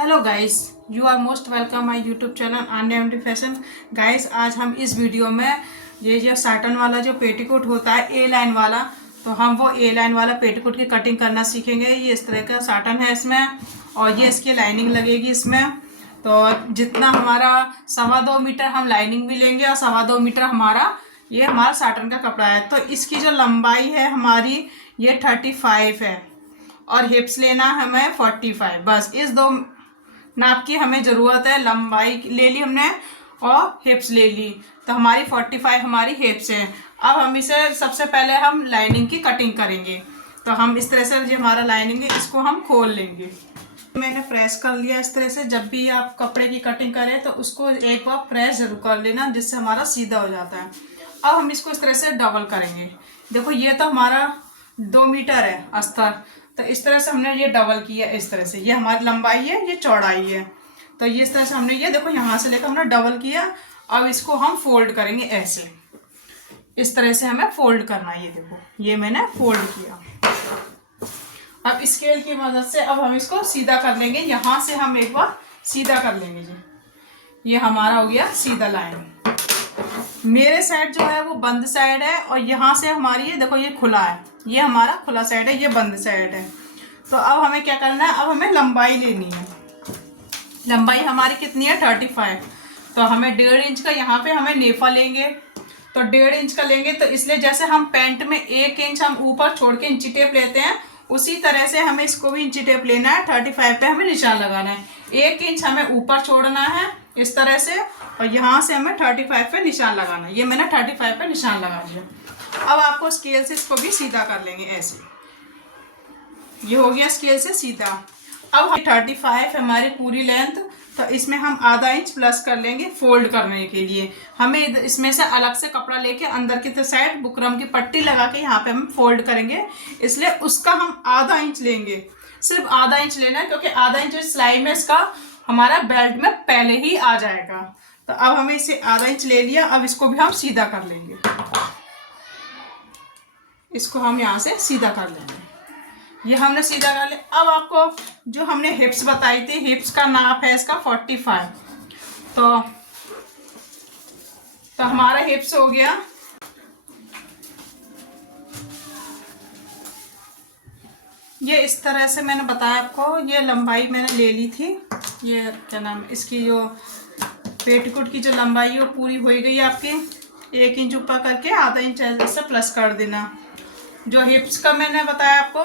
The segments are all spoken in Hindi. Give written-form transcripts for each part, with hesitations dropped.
Hello guys, you are most welcome my YouTube channel Anya MT fashion. Guys, आज हम इस वीडियो में ये जो साटन वाला जो पेटीकोट होता है ए लाइन वाला, तो हम वो ए लाइन वाला पेटीकोट की कटिंग करना सीखेंगे। ये इस तरह का साटन है इसमें, और ये इसकी लाइनिंग लगेगी इसमें। तो जितना हमारा 2.25 मीटर हम लाइनिंग भी लेंगे और 2.25 मीटर ये हमारा साटन का कपड़ा है। तो इसकी जो लंबाई है हमारी ये 35 है और हिप्स लेना हमें 45। बस इस दो नाप की हमें ज़रूरत है। लंबाई ले ली हमने और हिप्स ले ली, तो हमारी 45 हमारी हिप्स है। अब हम इसे सबसे पहले हम लाइनिंग की कटिंग करेंगे। तो हम इस तरह से जो हमारा लाइनिंग है इसको हम खोल लेंगे। मैंने प्रेस कर लिया इस तरह से। जब भी आप कपड़े की कटिंग करें तो उसको एक बार प्रेस जरूर कर लेना, जिससे हमारा सीधा हो जाता है। अब हम इसको इस तरह से डबल करेंगे। देखो, ये तो हमारा 2 मीटर है अस्तर, तो इस तरह से हमने ये डबल किया। इस तरह से ये हमारी लंबाई है, ये चौड़ाई है। तो ये इस तरह से हमने ये देखो यहाँ से लेकर हमने डबल किया। अब इसको हम फोल्ड करेंगे ऐसे, इस तरह से हमें फोल्ड करना है। ये देखो, ये मैंने फोल्ड किया। अब स्केल की मदद से अब हम इसको सीधा कर लेंगे। यहाँ से हम एक बार सीधा कर लेंगे जी। ये हमारा हो गया सीधा लाइन। मेरे साइड जो है वो बंद साइड है, और यहाँ से हमारी ये देखो ये खुला है। ये हमारा खुला साइड है, ये बंद साइड है। तो अब हमें क्या करना है, अब हमें लंबाई लेनी है। लंबाई हमारी कितनी है 35। तो हमें 1.5 इंच का यहाँ पे हमें नेफा लेंगे। तो 1.5 इंच का लेंगे, तो इसलिए जैसे हम पैंट में 1 इंच हम ऊपर छोड़ के इंची टेप लेते हैं, उसी तरह से हमें इसको भी इंची टेप लेना है। 35 पे हमें निशान लगाना है। 1 इंच हमें ऊपर छोड़ना है इस तरह से, और यहाँ से हमें 35 पे निशान लगाना है। ये मैंने 35 पे निशान लगा दिया। अब आपको स्केल से इसको भी सीधा कर लेंगे ऐसे। ये हो गया स्केल से सीधा। अब 35 हमारी पूरी लेंथ, तो इसमें हम आधा इंच प्लस कर लेंगे फोल्ड करने के लिए। हमें इसमें से अलग से कपड़ा लेके अंदर की साइड बुकरम की पट्टी लगा के यहाँ पे हम फोल्ड करेंगे, इसलिए उसका हम आधा इंच लेंगे। सिर्फ आधा इंच लेना है, क्योंकि आधा इंच सिलाई में इसका हमारा बेल्ट में पहले ही आ जाएगा। तो अब हमें इसे आधा इंच ले लिया। अब इसको भी हम सीधा कर लेंगे। इसको हम यहाँ से सीधा कर लेंगे। ये हमने सीधा कर लिया। अब आपको जो हमने हिप्स बताई थी, हिप्स का नाप है इसका 45। तो हमारा हिप्स हो गया, ये इस तरह से मैंने बताया आपको। ये लंबाई मैंने ले ली थी। ये क्या नाम, इसकी जो पेटीकोट की जो लंबाई है वो पूरी हो गई आपकी। 1 इंच ऊपर करके आधा इंच ऐसे प्लस कर देना। जो हिप्स का मैंने बताया आपको,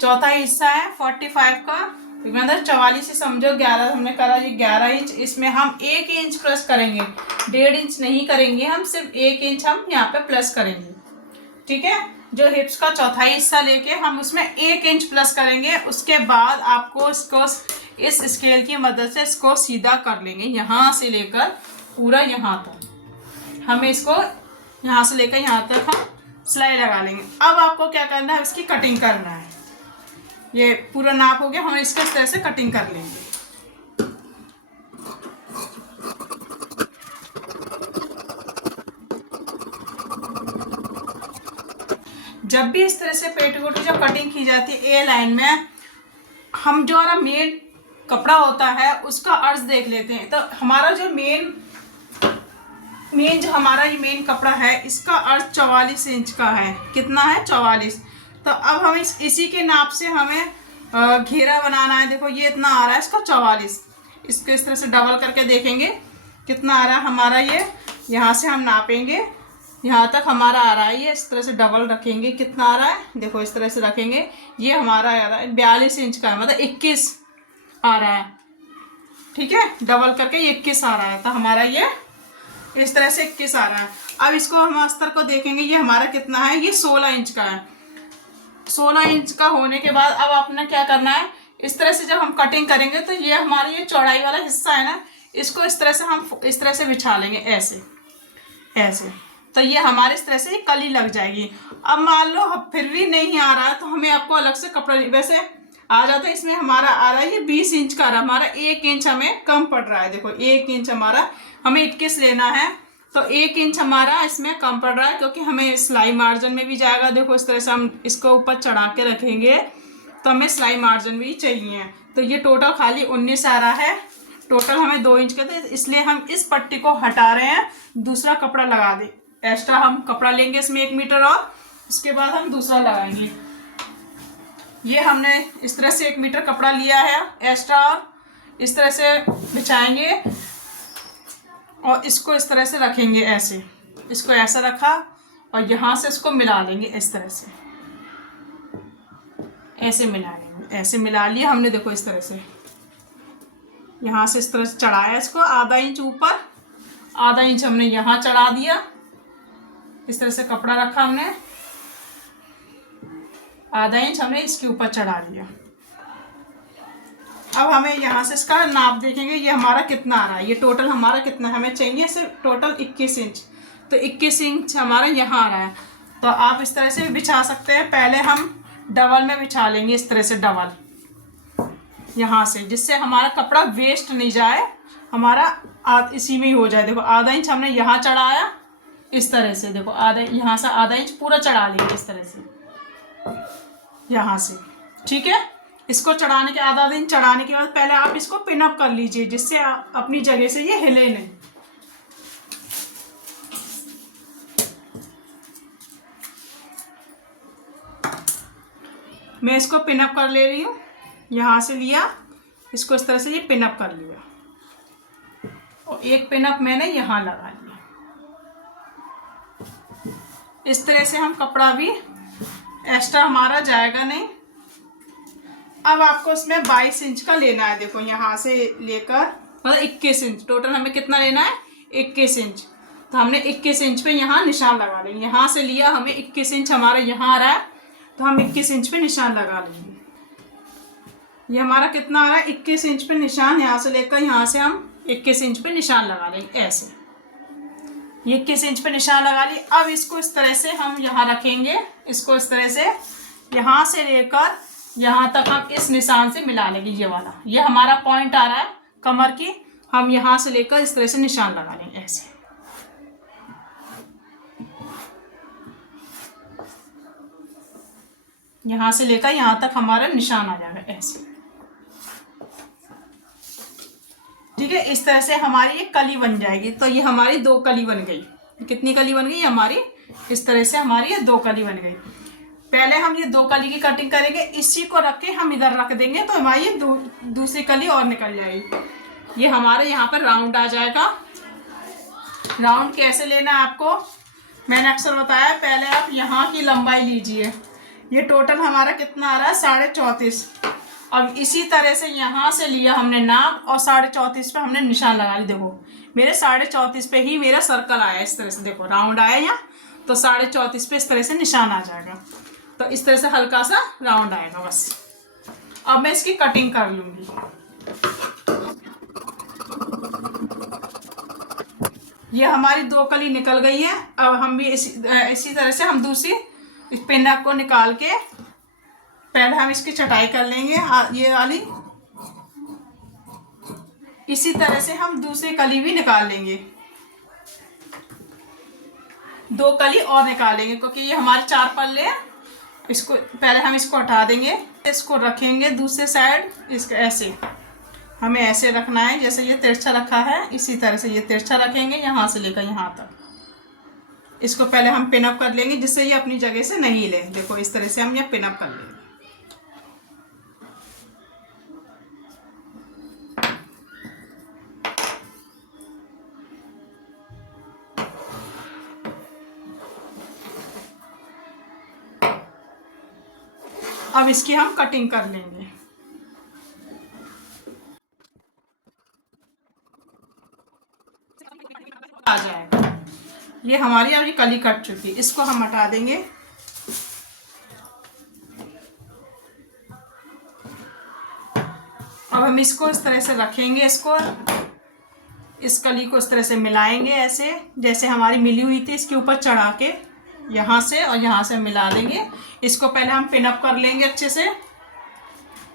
चौथा हिस्सा है 45 का, मतलब 44 से समझो 11 हमने करा। ये 11 इंच, इसमें हम 1 इंच प्लस करेंगे। 1.5 इंच नहीं करेंगे, हम सिर्फ 1 इंच हम यहाँ पे प्लस करेंगे। ठीक है, जो हिप्स का चौथा हिस्सा लेके हम उसमें 1 इंच प्लस करेंगे। उसके बाद आपको इसको इस स्केल की मदद से इसको सीधा कर लेंगे, यहाँ से लेकर पूरा यहाँ तक। हमें इसको यहाँ से लेकर यहाँ तक हम सिलाई लगा लेंगे। अब आपको क्या करना है, इसकी कटिंग करना है। ये पूरा नाप हो गया, हम इसके इस तरह से कटिंग कर लेंगे। जब भी इस तरह से पेटीकोट की जब कटिंग की जाती है ए लाइन में, हम जो हमारा मेन कपड़ा होता है उसका अर्ज देख लेते हैं। तो हमारा जो मेन जो हमारा ये मेन कपड़ा है, इसका अर्ज 44 इंच का है। कितना है? 44। तो अब हमें इसी के नाप से हमें घेरा बनाना है। देखो, ये इतना आ रहा है इसका 44। इसको इस तरह से डबल करके देखेंगे कितना आ रहा है हमारा। ये यहाँ से हम नापेंगे, यहाँ तक हमारा आ रहा है। ये इस तरह से डबल रखेंगे, कितना आ रहा है देखो, इस तरह से रखेंगे। ये हमारा आ रहा है 42 इंच का, मतलब 21 आ रहा है। ठीक है, डबल करके 21 आ रहा है। तो हमारा ये इस तरह से 21 आ रहा है। अब इसको हम अस्तर को देखेंगे, ये हमारा कितना है, ये 16 इंच का है। 16 इंच का होने के बाद अब आपने क्या करना है, इस तरह से जब हम कटिंग करेंगे तो ये हमारा ये चौड़ाई वाला हिस्सा है ना, इसको इस तरह से हम इस तरह से बिछा लेंगे ऐसे ऐसे। तो ये हमारे इस तरह से कली लग जाएगी। अब मान लो फिर भी नहीं आ रहा है, तो हमें आपको अलग से कपड़ा, वैसे आ जाता है। इसमें हमारा आ रहा है ये 20 इंच का आ रहा है। हमारा 1 इंच हमें कम पड़ रहा है। देखो, 1 इंच हमारा, हमें 21 लेना है, तो 1 इंच हमारा इसमें कम पड़ रहा है, क्योंकि हमें सिलाई मार्जिन में भी जाएगा। देखो, इस तरह से हम इसको ऊपर चढ़ा के रखेंगे तो हमें सिलाई मार्जिन भी चाहिए। तो ये टोटल खाली 19 आ रहा है। टोटल हमें 2 इंच के थे, इसलिए हम इस पट्टी को हटा रहे हैं, दूसरा कपड़ा लगा दे। एक्स्ट्रा हम कपड़ा लेंगे इसमें 1 मीटर और उसके बाद हम दूसरा लगाएंगे। ये हमने इस तरह से 1 मीटर कपड़ा लिया है एक्स्ट्रा, और इस तरह से बिछाएंगे और इसको इस तरह से रखेंगे ऐसे। इसको ऐसा रखा और यहाँ से इसको मिला लेंगे इस तरह से, ऐसे मिला लेंगे। ऐसे मिला लिया हमने, देखो इस तरह से। यहाँ से इस तरह से चढ़ाया इसको आधा इंच ऊपर, आधा इंच हमने यहाँ चढ़ा दिया। इस तरह से कपड़ा रखा हमने, आधा इंच हमने इसके ऊपर चढ़ा दिया। अब हमें यहाँ से इसका नाप देखेंगे, ये हमारा कितना आ रहा है। ये टोटल हमारा कितना हमें चाहिए, सिर्फ टोटल 21 इंच। तो 21 इंच हमारा यहाँ आ रहा है। तो आप इस तरह से भी बिछा सकते हैं। पहले हम डबल में बिछा लेंगे, इस तरह से डबल यहाँ से, जिससे हमारा कपड़ा वेस्ट नहीं जाए, हमारा इसी में ही हो जाए। देखो आधा इंच हमने यहाँ चढ़ाया इस तरह से, देखो आधा यहाँ से आधा इंच पूरा चढ़ा लेंगे इस तरह से यहाँ से, ठीक है। इसको चढ़ाने के आधा इंच चढ़ाने के बाद पहले आप इसको पिन अप कर लीजिए, जिससे अपनी जगह से ये हिले नहीं। मैं इसको पिन अप कर ले रही हूँ, यहाँ से लिया इसको इस तरह से, ये पिन अप कर लिया और एक पिन अप मैंने यहाँ लगा लिया। इस तरह से हम कपड़ा भी एक्स्ट्रा हमारा जाएगा नहीं। अब आपको इसमें 22 इंच का लेना है। देखो यहाँ से लेकर मतलब 21 इंच, टोटल हमें कितना लेना है 21 इंच। तो हमने 21 इंच पे यहाँ निशान लगा लेंगे। यहाँ से लिया हमें 21 इंच हमारा यहाँ आ रहा है, तो हम 21 इंच पे निशान लगा लेंगे। ये हमारा कितना आ रहा है 21 इंच पे निशान, यहाँ से लेकर यहाँ से हम 21 इंच पे निशान लगा लेंगे ऐसे। ये 21 इंच पे निशान लगा लिए। अब इसको इस तरह से हम यहाँ रखेंगे, इसको इस तरह से यहाँ से लेकर यहाँ तक हम इस निशान से मिला लेंगे। ये वाला, ये हमारा पॉइंट आ रहा है कमर की, हम यहाँ से लेकर इस तरह से निशान लगा लेंगे ऐसे। यहाँ से लेकर यहाँ तक हमारा निशान आ जाएगा ऐसे, ठीक है। इस तरह से हमारी एक कली बन जाएगी। तो ये हमारी 2 कली बन गई। कितनी कली बन गई हमारी, इस तरह से हमारी ये 2 कली बन गई। पहले हम ये 2 कली की कटिंग करेंगे, इसी को रख के हम इधर रख देंगे, तो हमारी ये दूसरी कली और निकल जाएगी। ये हमारे यहाँ पर राउंड आ जाएगा। राउंड कैसे लेना है आपको मैंने अक्सर बताया। पहले आप यहाँ की लंबाई लीजिए, ये टोटल हमारा कितना आ रहा है 34.5। अब इसी तरह से यहाँ से लिया हमने नाप और 34.5 पे हमने निशान लगा ली। देखो मेरे 34.5 पे ही मेरा सर्कल आया इस तरह से, देखो राउंड आया यहाँ, तो 34.5 पे इस तरह से निशान आ जाएगा। तो इस तरह से हल्का सा राउंड आएगा बस। अब मैं इसकी कटिंग कर लूंगी। ये हमारी 2 कली निकल गई है। अब हम भी इसी तरह से हम दूसरी इस पेंडा को निकाल के पहले हम इसकी चटाई कर लेंगे, ये वाली। इसी तरह से हम दूसरी कली भी निकाल लेंगे, 2 कली और निकालेंगे, क्योंकि ये हमारे 4 पल्ले हैं। इसको पहले हम इसको हटा देंगे, इसको रखेंगे दूसरे साइड। इसको ऐसे हमें ऐसे रखना है, जैसे ये तिरछा रखा है इसी तरह से ये तिरछा रखेंगे यहाँ से लेकर यहाँ तक। इसको पहले हम पिन अप कर लेंगे, जिससे ये अपनी जगह से नहीं ले। देखो इस तरह से हम ये पिन अप कर लेंगे। अब इसकी हम कटिंग कर लेंगे। आ जाएगा। ये हमारी अभी कली कट चुकी है, इसको हम हटा देंगे। अब हम इसको इस तरह से रखेंगे, इसको इस कली को इस तरह से मिलाएंगे ऐसे, जैसे हमारी मिली हुई थी, इसके ऊपर चढ़ा के यहाँ से और यहाँ से मिला देंगे। इसको पहले हम पिन अप कर लेंगे अच्छे से,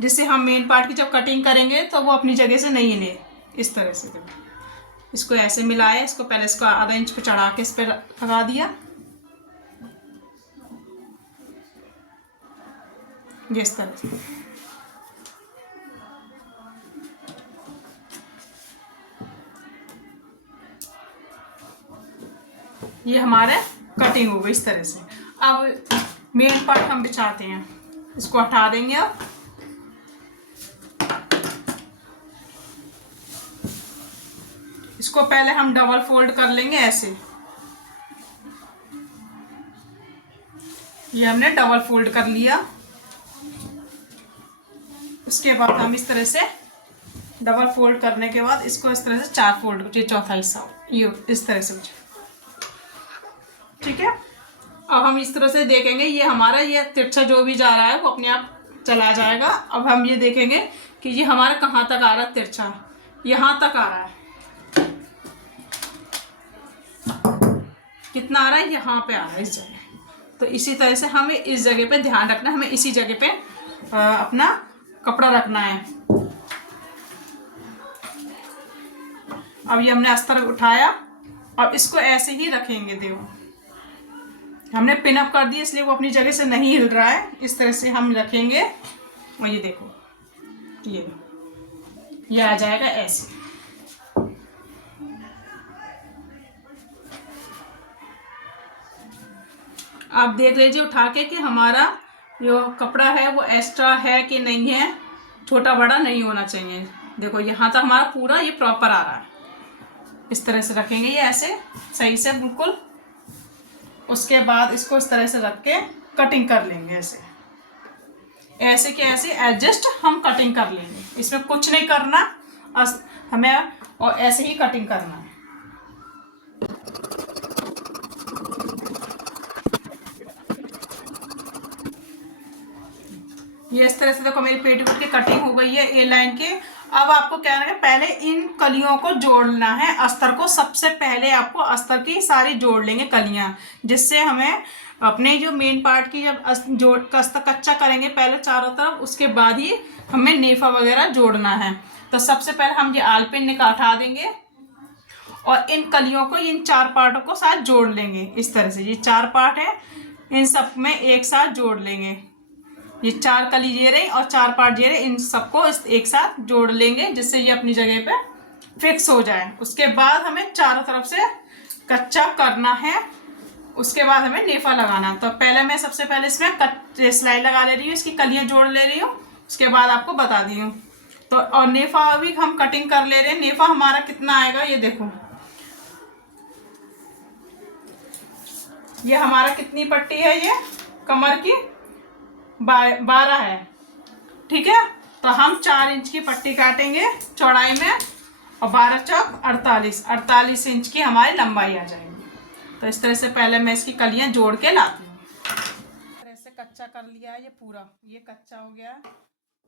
जिससे हम मेन पार्ट की जब कटिंग करेंगे तो वो अपनी जगह से नहीं ले। इस तरह से इसको ऐसे मिलाया, इसको पहले इसको आधा इंच पे चढ़ा के इस पर लगा दिया, इस तरह से। ये हमारे कटिंग हो गई इस तरह से। अब मेन पार्ट हम बिछाते हैं, इसको हटा देंगे। अब इसको पहले हम डबल फोल्ड कर लेंगे ऐसे। ये हमने डबल फोल्ड कर लिया। उसके बाद हम इस तरह से डबल फोल्ड करने के बाद इसको इस तरह से 4 फोल्ड, ये चौथा हिस्सा ये इस तरह से, ठीक है। अब हम इस तरह से देखेंगे, ये हमारा ये तिरछा जो भी जा रहा है वो अपने आप चला जाएगा। अब हम ये देखेंगे कि ये हमारा कहाँ तक आ रहा है तिरछा, यहाँ तक आ रहा है। कितना आ रहा है, यहाँ पे आ रहा है इस जगह। तो इसी तरह से हमें इस जगह पे ध्यान रखना है, हमें इसी जगह पे अपना कपड़ा रखना है। अब ये हमने अस्तर उठाया, अब इसको ऐसे ही रखेंगे। देखो हमने पिन अप कर दिया इसलिए वो अपनी जगह से नहीं हिल रहा है। इस तरह से हम रखेंगे और ये देखो ये आ जाएगा ऐसे। आप देख लीजिए उठा के कि हमारा जो कपड़ा है वो एक्स्ट्रा है कि नहीं है, छोटा बड़ा नहीं होना चाहिए। देखो यहाँ तक हमारा पूरा ये प्रॉपर आ रहा है। इस तरह से रखेंगे ये ऐसे सही से बिल्कुल। उसके बाद इसको इस तरह से रख के कटिंग कर लेंगे ऐसे, ऐसे के ऐसे एडजस्ट हम कटिंग कर लेंगे। इसमें कुछ नहीं करना हमें, और ऐसे ही कटिंग करना है। ये इस तरह से देखो मेरी पेटीकोट की कटिंग हो गई है ए लाइन के। अब आपको क्या करना है, पहले इन कलियों को जोड़ना है अस्तर को। सबसे पहले आपको अस्तर की सारी जोड़ लेंगे कलियां, जिससे हमें अपने जो मेन पार्ट की जब जोड़ कच्चा करेंगे पहले चारों तरफ, उसके बाद ही हमें नेफा वगैरह जोड़ना है। तो सबसे पहले हम ये आलपिन हटा देंगे और इन कलियों को, इन 4 पार्टों को साथ जोड़ लेंगे। इस तरह से ये 4 पार्ट है, इन सब में एक साथ जोड़ लेंगे। ये 4 कली ये रही और 4 पार्ट ये रहे, इन सबको एक साथ जोड़ लेंगे जिससे ये अपनी जगह पे फिक्स हो जाए। उसके बाद हमें चारों तरफ से कच्चा करना है। उसके बाद हमें नेफा लगाना। तो पहले मैं सबसे पहले इसमें सिलाई लगा ले रही हूँ, इसकी कलियां जोड़ ले रही हूँ, उसके बाद आपको बता दी हूँ। तो और नेफा भी हम कटिंग कर ले रहे हैं। नेफा हमारा कितना आएगा ये देखो, ये हमारा कितनी पट्टी है, ये कमर की 12 है, ठीक है। तो हम 4 इंच की पट्टी काटेंगे चौड़ाई में और 12 चौक 48 इंच की हमारी लंबाई आ जाएगी। तो इस तरह से पहले मैं इसकी कलियां जोड़ के लाती हूँ। इस तरह से कच्चा कर लिया है ये पूरा, ये कच्चा हो गया है।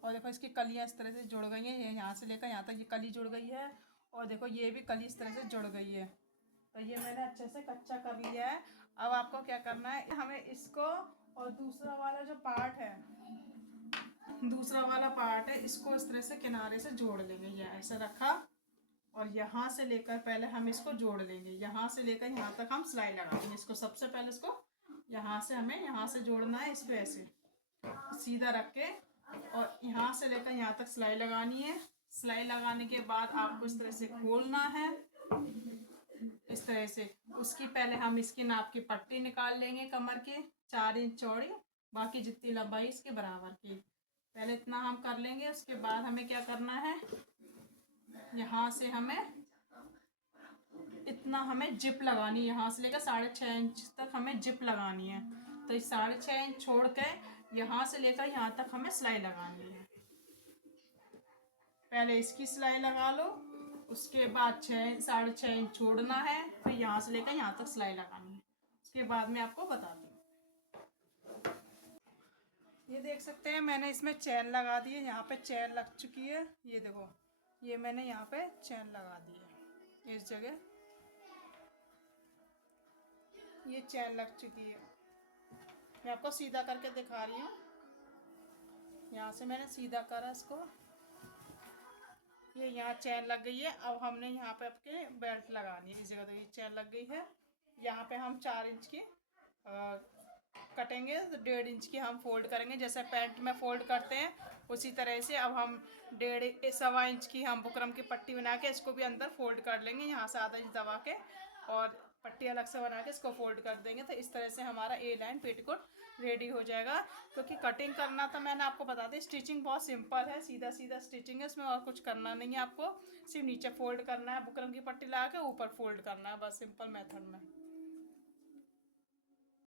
और देखो इसकी कलियां इस तरह से जुड़ गई हैं, ये यहाँ से लेकर यहाँ तक ये कली जुड़ गई है। और देखो ये भी कली इस तरह से जुड़ गई है। तो ये मैंने अच्छे से कच्चा कर लिया है। अब आपको क्या करना है, हमें इसको और दूसरा वाला जो पार्ट है, दूसरा वाला पार्ट है, इसको इस तरह से किनारे से जोड़ लेंगे। ये ऐसे रखा और यहाँ से लेकर पहले हम इसको जोड़ लेंगे। यहाँ से लेकर यहाँ तक हम सिलाई लगाएंगे। इसको सबसे पहले इसको यहाँ से हमें यहाँ से जोड़ना है। इसको ऐसे सीधा रख के और यहाँ से लेकर यहाँ तक सिलाई लगानी है। सिलाई लगाने के बाद आपको इस तरह से खोलना है, इस तरह से। उसकी पहले हम इसकी नाप की पट्टी निकाल लेंगे कमर के 4 इंच चौड़ी, बाकी जितनी लंबाई इसके बराबर की, पहले इतना हम कर लेंगे। उसके बाद हमें क्या करना है, यहाँ से हमें इतना हमें जिप लगानी है, यहाँ से लेकर 6.5 इंच तक हमें जिप लगानी है। तो इस 6.5 इंच छोड़ के यहाँ से लेकर यहाँ तक हमें सिलाई लगानी है। पहले इसकी सिलाई लगा लो, उसके बाद 6.5 इंच छोड़ना है, फिर यहाँ से लेकर यहाँ तक सिलाई लगानी है। उसके बाद मैं आपको बताती हूँ। ये देख सकते हैं मैंने इसमें चैन लगा दी है, यहाँ पे चैन लग चुकी है। ये देखो ये मैंने यहाँ पे चैन लगा दी है, इस जगह ये चैन लग चुकी है। मैं आपको सीधा करके दिखा रही हूँ। यहाँ से मैंने सीधा करा इसको, ये यहाँ चैन लग गई है। अब हमने यहाँ पे आपके बेल्ट लगानी है। इस जगह तो ये चैन लग गई है। यहाँ पे हम 4 इंच की कटेंगे, तो 1.5 इंच की हम फोल्ड करेंगे। जैसे पैंट में फोल्ड करते हैं उसी तरह से अब हम 1.5 इंच की हम बुकरम की पट्टी बना के इसको भी अंदर फोल्ड कर लेंगे, यहाँ से आधा इंच दबा के। और पट्टी अलग से बना के इसको फोल्ड कर देंगे तो इस तरह से हमारा ए लाइन पेटीकोट रेडी हो जाएगा। क्योंकि कटिंग करना तो मैंने आपको बता दी, स्टिचिंग बहुत सिंपल है, सीधा सीधा स्टिचिंग है, इसमें और कुछ करना नहीं है आपको। सिर्फ नीचे फोल्ड करना है, बुकरम की पट्टी लगा के ऊपर फोल्ड करना है, बस सिंपल मेथड में।